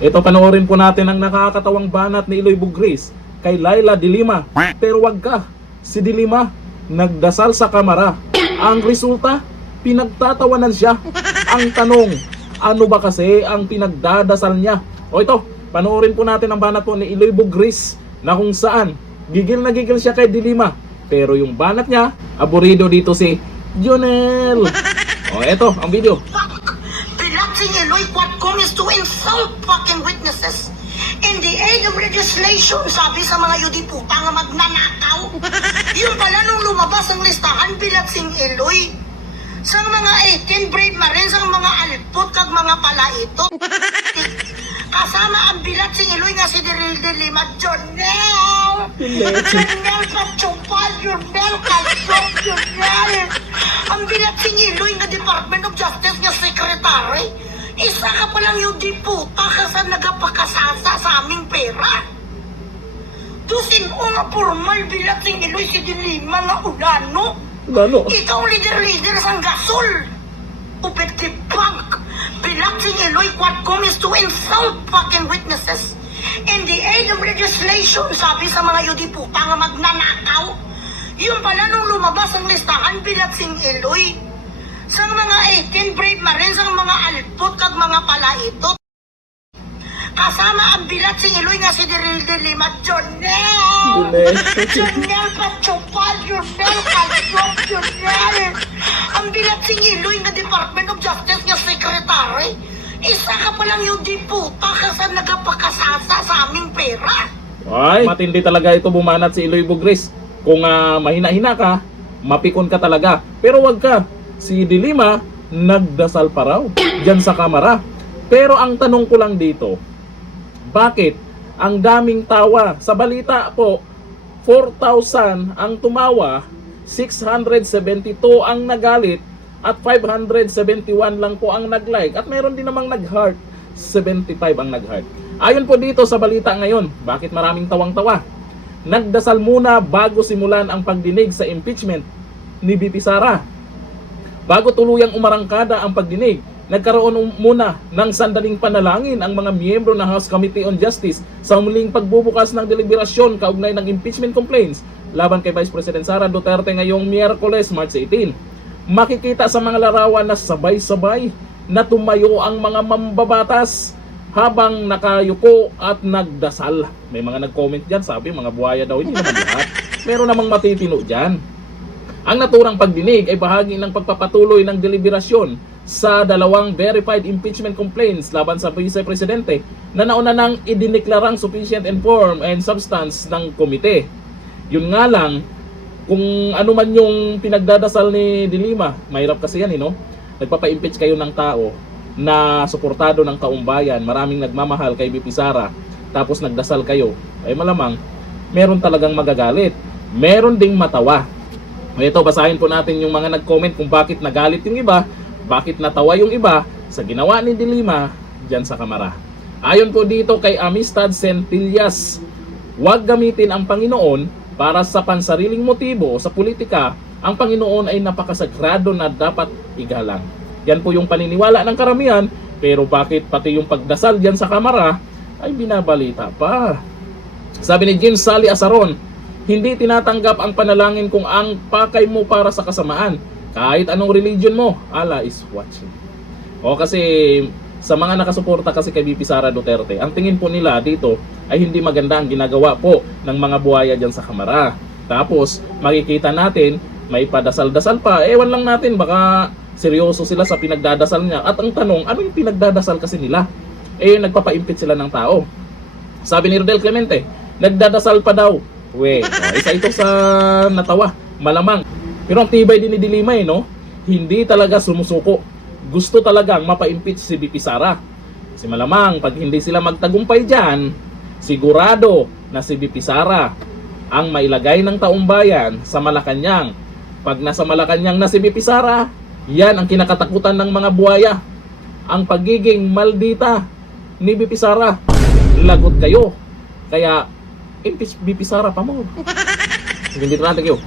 Ito, panoorin po natin ang nakakatawang banat ni Eloy Bugris kay Laila de Lima. Pero wag ka, si de Lima nagdasal sa kamara. Ang resulta, pinagtatawanan siya. Ang tanong, ano ba kasi ang pinagdadasal niya? O ito, panoorin po natin ang banat po ni Eloy Bugris na kung saan gigil na gigil siya kay de Lima. Pero yung banat niya, aburido dito si Jonel. O ito, ang video. Relaxing Eloy Quadcom is to insult fucking witnesses. In the aid of legislation, sabi sa mga yudiputa nga magnanakaw. Yung pala nung lumabas ang listahan, bilagsing Eloy. Sa mga 18 brave marines, ang mga alipot kag mga palaitot. Kasama ang bilagsing Eloy nga si Diril de Lima, Jonel! Jonel Pachupal, Jonel Kalsong, Jonel! Ang bilagsing Eloy nga Department of Justice nga Secretary, isa ka palang yung diputa kasi nagapakasasa sa aming pera. Tusin o nga formal bilagsing Eloy si de Lima nga ulano. Lalo. Ikaw leader sa gasol. Upet bank. Bilagsing Eloy Quadcom is to insult fucking witnesses. In the aid of legislation, sabi sa mga yudiputa nga magnanakaw. Yung pala nung lumabas ang listahan, bilagsing Eloy. Sa mga 18 brave marines, ang mga alipot kag mga palaitot. Kasama ang bilagsing Eloy nga si Diril de Lima, Jonel! Jonel Pachupal, Jonel Kalsong, Jonel! Ang bilagsing Eloy nga Department of Justice nga Secretary, isa ka palang yung diputa kasi nagapakasasa sa aming pera. Ay, matindi talaga ito bumanat si Eloy Bugris. Kung mahina-hina ka, mapikon ka talaga. Pero wag ka, si de Lima nagdasal pa raw dyan sa kamara. Pero ang tanong ko lang dito, bakit ang daming tawa? Sa balita po, 4,000 ang tumawa, 672 ang nagalit, at 571 lang po ang nag-like. At meron din namang nag-heart, 75 ang nag-heart. Ayon po dito sa balita ngayon, bakit maraming tawang-tawa? Nagdasal muna bago simulan ang pagdinig sa impeachment ni VP Sara. Bago tuluyang umarangkada ang pagdinig, nagkaroon muna ng sandaling panalangin ang mga miyembro ng House Committee on Justice sa muling pagbubukas ng deliberasyon kaugnay ng impeachment complaints laban kay Vice President Sara Duterte ngayong Miyerkules, March 18. Makikita sa mga larawan na sabay-sabay na tumayo ang mga mambabatas habang nakayuko at nagdasal. May mga nag-comment dyan, sabi mga buhaya daw, hindi naman lahat. Meron namang matitino dyan. Ang naturang pagdinig ay bahagi ng pagpapatuloy ng deliberasyon sa dalawang verified impeachment complaints laban sa Vice Presidente na nauna nang idineklarang sufficient in form and substance ng komite. Yun nga lang, kung ano man yung pinagdadasal ni de Lima, mahirap kasi yan, no? Nagpapa-impeach kayo ng tao na suportado ng taong bayan, maraming nagmamahal kay VP Sara, tapos nagdasal kayo, ay malamang meron talagang magagalit, meron ding matawa. Ito, basahin po natin yung mga nag-comment kung bakit nagalit yung iba, bakit natawa yung iba sa ginawa ni de Lima dyan sa kamara. Ayon po dito kay Amistad Centillas, huwag gamitin ang Panginoon para sa pansariling motibo sa politika. Ang Panginoon ay napakasagrado na dapat igalang. Yan po yung paniniwala ng karamihan, pero bakit pati yung pagdasal dyan sa kamara ay binabalita pa? Sabi ni Jim Sally Asaron, hindi tinatanggap ang panalangin kung ang pakay mo para sa kasamaan. Kahit anong religion mo, Allah is watching. O kasi sa mga nakasuporta kasi kay VP Sara Duterte, ang tingin po nila dito ay hindi maganda ang ginagawa po ng mga buhaya dyan sa kamara. Tapos makikita natin may padasal-dasal pa. Ewan lang natin, baka seryoso sila sa pinagdadasal niya. At ang tanong, ano yung pinagdadasal kasi nila? Nagpapa-impeach sila ng tao. Sabi ni Rodel Clemente, nagdadasal pa daw. Isa ito sa natawa, malamang. Pero ang tibay din ni de Lima, no? Hindi talaga sumusuko. Gusto talagang mapa-impeach si VP Sara. Kasi malamang, pag hindi sila magtagumpay dyan, sigurado na si VP Sara ang mailagay ng taong bayan sa Malacanang. Pag nasa Malacanang na si VP Sara, yan ang kinakatakutan ng mga buhaya. Ang pagiging maldita ni VP Sara. Lagot kayo. Kaya, impeach VP Sara pa mo. Hindi natin kayo.